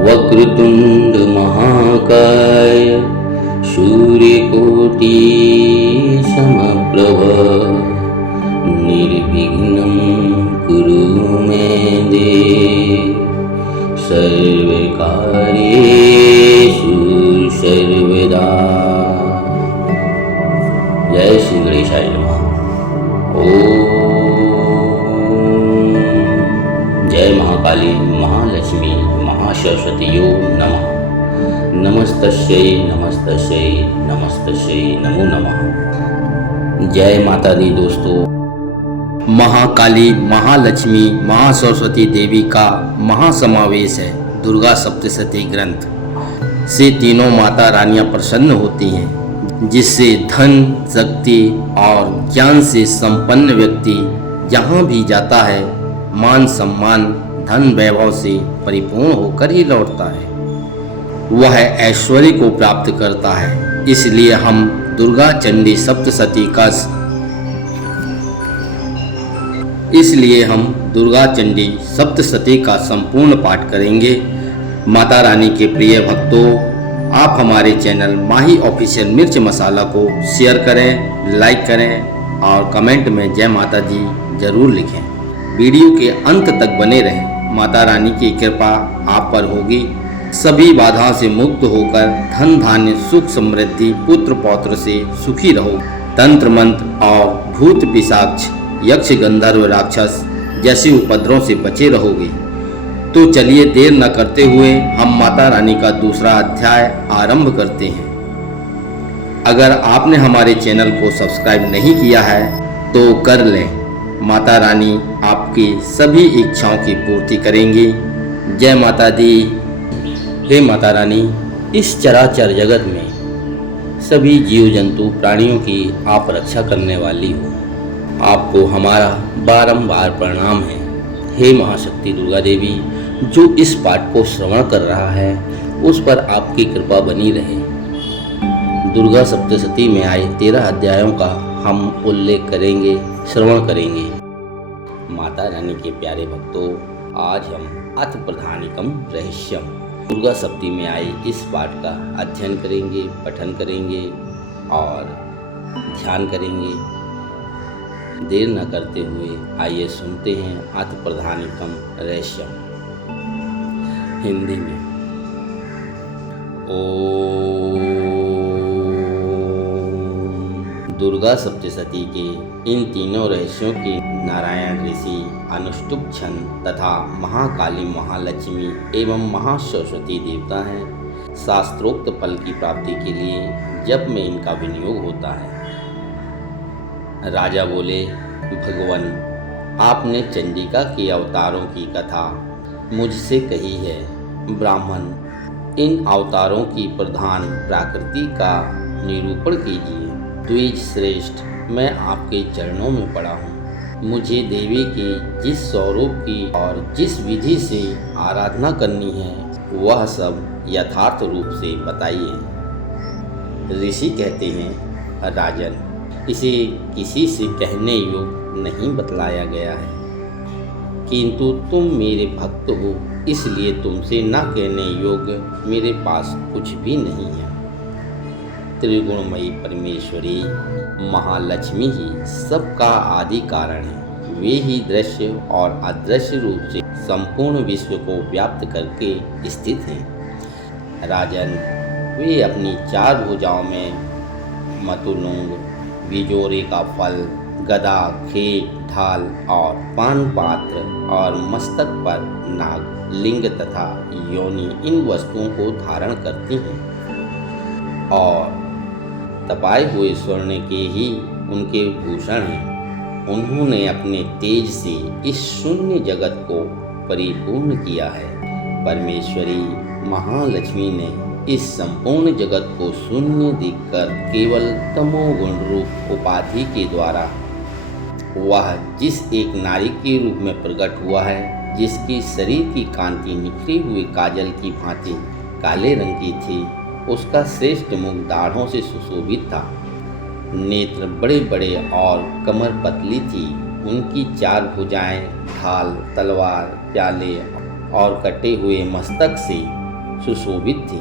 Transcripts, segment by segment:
वक्रतुंड महाकाय सूर्यकोटि समप्रभ निर्विघ्नं कुरु मे देव सर्वकार्येषु सर्वदा। जय श्री गणेशाय नमः। ओम जय महाकाली महालक्ष्मी महासरस्वतीयो नमः। नमस्तस्यै नमस्तस्यै नमस्तस्यै नमो नमः। जय माता दी दोस्तों। महाकाली महालक्ष्मी महासरस्वती देवी का महासमावेश है दुर्गा सप्तशती ग्रंथ से तीनों माता रानियां प्रसन्न होती हैं, जिससे धन शक्ति और ज्ञान से संपन्न व्यक्ति जहाँ भी जाता है मान सम्मान धन वैभव से परिपूर्ण होकर ही लौटता है। वह ऐश्वर्य को प्राप्त करता है। इसलिए हम दुर्गा चंडी सप्तशती का संपूर्ण पाठ करेंगे। माता रानी के प्रिय भक्तों, आप हमारे चैनल माही ऑफिशियल मिर्च मसाला को शेयर करें, लाइक करें और कमेंट में जय माता दी जरूर लिखें। वीडियो के अंत तक बने रहें। माता रानी की कृपा आप पर होगी। सभी बाधाओं से मुक्त होकर धन धान्य सुख समृद्धि पुत्र पौत्र से सुखी रहो। तंत्र मंत्र और भूत पिशाच यक्ष गंधर्व राक्षस जैसे उपद्रवों से बचे रहोगे। तो चलिए देर न करते हुए हम माता रानी का दूसरा अध्याय आरंभ करते हैं। अगर आपने हमारे चैनल को सब्सक्राइब नहीं किया है तो कर लें। माता रानी आपकी सभी इच्छाओं की पूर्ति करेंगी। जय माता दी। हे माता रानी, इस चराचर जगत में सभी जीव जंतु प्राणियों की आप रक्षा करने वाली हो। आपको हमारा बारंबार प्रणाम है। हे महाशक्ति दुर्गा देवी, जो इस पाठ को श्रवण कर रहा है उस पर आपकी कृपा बनी रहे। दुर्गा सप्तशती में आए 13 अध्यायों का हम उल्लेख करेंगे, श्रवण करेंगे। माता रानी के प्यारे भक्तों, आज हम अथ प्रधानिकम रहस्यम दुर्गा सप्तमी में आए इस पाठ का अध्ययन करेंगे, पठन करेंगे और ध्यान करेंगे। देर न करते हुए आइए सुनते हैं अथ प्रधानिकम रहस्यम हिंदी में। दुर्गा सप्तशती के इन तीनों रहस्यों की नारायण ऋषि अनुष्टुप छंद तथा महाकाली महालक्ष्मी एवं महासरस्वती देवता हैं। शास्त्रोक्त फल की प्राप्ति के लिए जप में इनका विनियोग होता है। राजा बोले, भगवान, आपने चंडिका के अवतारों की कथा मुझसे कही है। ब्राह्मण, इन अवतारों की प्रधान प्रकृति का निरूपण कीजिए। द्विज श्रेष्ठ, मैं आपके चरणों में पड़ा हूँ। मुझे देवी की जिस स्वरूप की और जिस विधि से आराधना करनी है वह सब यथार्थ रूप से बताइए। ऋषि कहते हैं, राजन, इसे किसी से कहने योग्य नहीं बतलाया गया है, किंतु तुम मेरे भक्त हो, इसलिए तुमसे न कहने योग्य मेरे पास कुछ भी नहीं है। त्रिगुणमयी परमेश्वरी महालक्ष्मी ही सबका आदि कारण है। वे ही दृश्य और अदृश्य रूप से संपूर्ण विश्व को व्याप्त करके स्थित हैं। राजन, वे अपनी 4 भुजाओं में मतुलुंग, बिजोरे का फल, गदा, खेत, ढाल और पान पात्र और मस्तक पर नाग, लिंग तथा योनि इन वस्तुओं को धारण करती हैं और तपाए हुए स्वर्ण के ही उनके भूषण हैं। उन्होंने अपने तेज से इस शून्य जगत को परिपूर्ण किया है। परमेश्वरी महालक्ष्मी ने इस संपूर्ण जगत को शून्य देखकर केवल तमोगुण रूप उपाधि के द्वारा वह जिस एक नारी के रूप में प्रकट हुआ है, जिसकी शरीर की कांति निखरे हुए काजल की भांति काले रंग की थी, उसका श्रेष्ठ मुख दाढ़ों से सुशोभित था। नेत्र बड़े बड़े और कमर पतली थी। उनकी 4 भुजाएं ढाल, तलवार, प्याले और कटे हुए मस्तक से सुशोभित थी।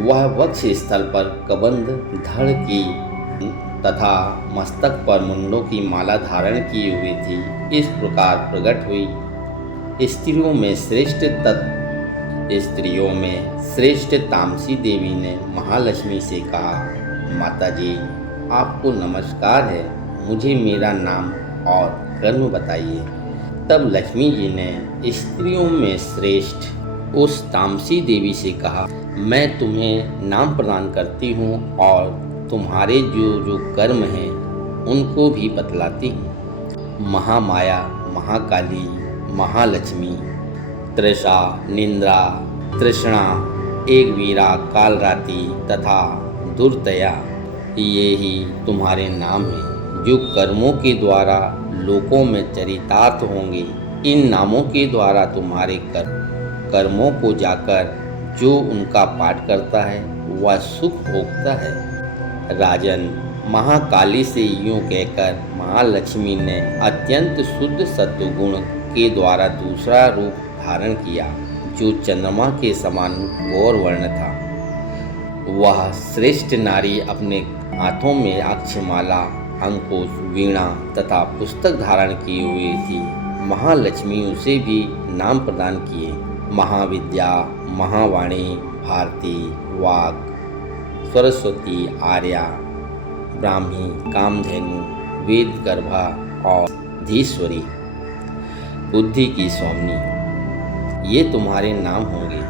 वह वक्ष स्थल पर कबंध धड़ की तथा मस्तक पर मुंडों की माला धारण किए हुई थी। इस प्रकार प्रकट हुई स्त्रियों में श्रेष्ठ तामसी देवी ने महालक्ष्मी से कहा, माताजी आपको नमस्कार है, मुझे मेरा नाम और कर्म बताइए। तब लक्ष्मी जी ने स्त्रियों में श्रेष्ठ उस तामसी देवी से कहा, मैं तुम्हें नाम प्रदान करती हूँ और तुम्हारे जो जो कर्म हैं उनको भी बतलाती हूँ। महामाया, महाकाली, महालक्ष्मी, त्रिषा, निंद्रा, तृष्णा, एक वीरा, कालरात्रि तथा दुर्दया, ये ही तुम्हारे नाम हैं जो कर्मों के द्वारा लोकों में चरितार्थ होंगे। इन नामों के द्वारा तुम्हारे कर्मों को जाकर जो उनका पाठ करता है वह सुख भोगता है। राजन, महाकाली से यूं कहकर महालक्ष्मी ने अत्यंत शुद्ध सत्वगुण के द्वारा दूसरा रूप धारण किया जो चंद्रमा के समान गौर वर्ण था। वह श्रेष्ठ नारी अपने हाथों में अक्षमाला, अंकुश, वीणा तथा पुस्तक धारण किए हुए थी। महालक्ष्मी उसे भी नाम प्रदान किए, महाविद्या, महावाणी, भारती, वाक, सरस्वती, आर्या, ब्राह्मी, कामधेनु, वेद गर्भा और धीश्वरी, बुद्धि की स्वामिनी, ये तुम्हारे नाम होंगे।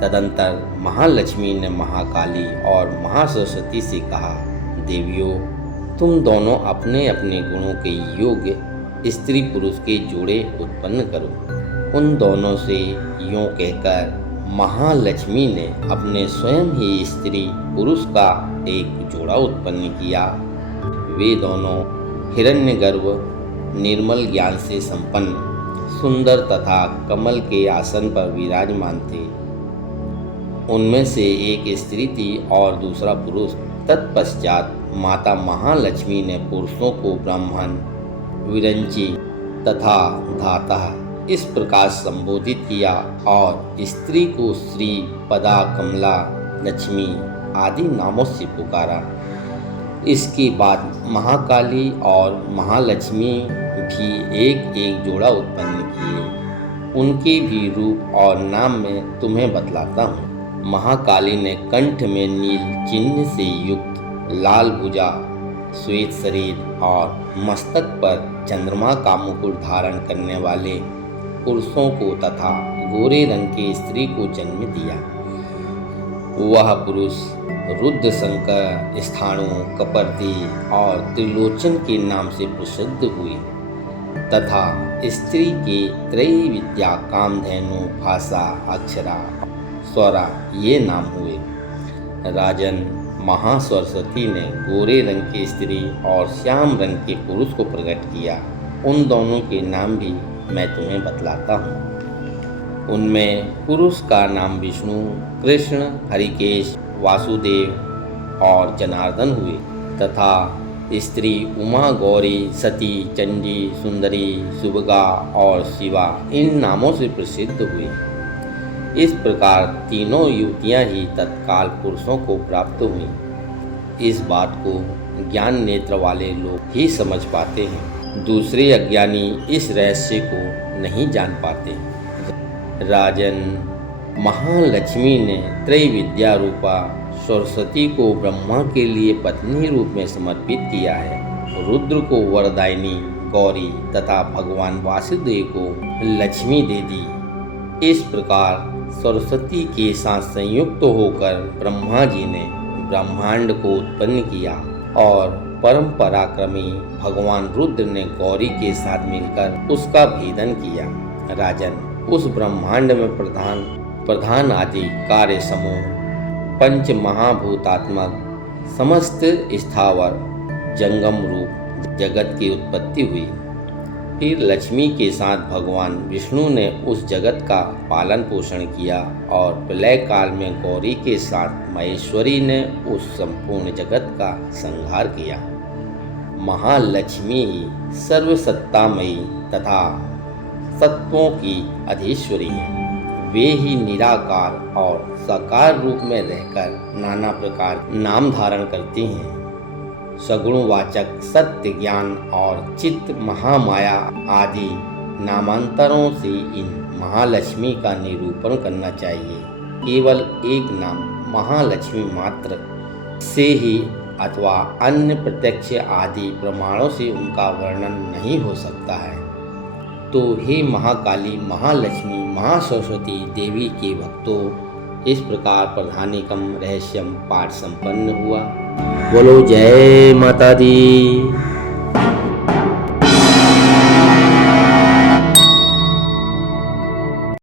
तदंतर महालक्ष्मी ने महाकाली और महासरस्वती से कहा, देवियों तुम दोनों अपने अपने गुणों के योग्य स्त्री पुरुष के जोड़े उत्पन्न करो। उन दोनों से यूं कहकर महालक्ष्मी ने अपने स्वयं ही स्त्री पुरुष का एक जोड़ा उत्पन्न किया। वे दोनों हिरण्यगर्भ, निर्मल ज्ञान से संपन्न, सुंदर तथा कमल के आसन पर विराजमान थे। उनमें से एक स्त्री थी और दूसरा पुरुष। तत्पश्चात माता महालक्ष्मी ने पुरुषों को ब्राह्मण, विरंची तथा धाता इस प्रकार संबोधित किया और स्त्री को श्री, पदा, कमला, लक्ष्मी आदि नामों से पुकारा। इसके बाद महाकाली और महालक्ष्मी भी एक एक जोड़ा उत्पन्न किए। उनके भी रूप और नाम में तुम्हें बतलाता हूँ। महाकाली ने कंठ में नील चिन्ह से युक्त लाल भुजा, श्वेत शरीर और मस्तक पर चंद्रमा का मुकुट धारण करने वाले पुरुषों को तथा गोरे रंग की स्त्री को जन्म दिया। वह पुरुष रुद्र शंकर, स्थाणु, कपर्दी और त्रिलोचन के नाम से प्रसिद्ध हुए तथा स्त्री के त्रयी विद्या, कामधेनु, भाषा, अक्षरा, स्वरा ये नाम हुए। राजन, महासरस्वती ने गोरे रंग की स्त्री और श्याम रंग के पुरुष को प्रकट किया। उन दोनों के नाम भी मैं तुम्हें बतलाता हूँ। उनमें पुरुष का नाम विष्णु, कृष्ण, हरिकेश, वासुदेव और जनार्दन हुए तथा स्त्री उमा, गौरी, सती, चंडी, सुंदरी, सुभगा और शिवा इन नामों से प्रसिद्ध हुई। इस प्रकार तीनों युवतियां ही तत्काल पुरुषों को प्राप्त हुईं। इस बात को ज्ञान नेत्र वाले लोग ही समझ पाते हैं, दूसरे अज्ञानी इस रहस्य को नहीं जान पाते। राजन, महालक्ष्मी ने त्रैविद्या रूपा सरस्वती को ब्रह्मा के लिए पत्नी रूप में समर्पित किया है। रुद्र को वरदायिनी गौरी तथा भगवान वासुदेव को लक्ष्मी दे दी। इस प्रकार सरस्वती के साथ संयुक्त होकर ब्रह्मा जी ने ब्रह्मांड को उत्पन्न किया और परम पराक्रमी भगवान रुद्र ने गौरी के साथ मिलकर उसका भेदन किया। राजन, उस ब्रह्मांड में प्रधान आदि कार्य समूह, पंच महाभूतात्मक समस्त स्थावर जंगम रूप जगत की उत्पत्ति हुई। फिर लक्ष्मी के साथ भगवान विष्णु ने उस जगत का पालन पोषण किया और प्रलय काल में गौरी के साथ महेश्वरी ने उस संपूर्ण जगत का संहार किया। महालक्ष्मी ही सर्वसत्तामयी तथा सत्वों की अधीश्वरी है। वे ही निराकार और साकार रूप में रहकर नाना प्रकार नाम धारण करती हैं। सगुणवाचक सत्य, ज्ञान और चित्त, महामाया आदि नामांतरों से इन महालक्ष्मी का निरूपण करना चाहिए। केवल एक नाम महालक्ष्मी मात्र से ही अथवा अन्य प्रत्यक्ष आदि प्रमाणों से उनका वर्णन नहीं हो सकता है। तो हे महाकाली, महालक्ष्मी, महासरस्वती देवी के भक्तों, इस प्रकार प्रधानिकम रहस्यम पाठ संपन्न हुआ। बोलो जय माता दी।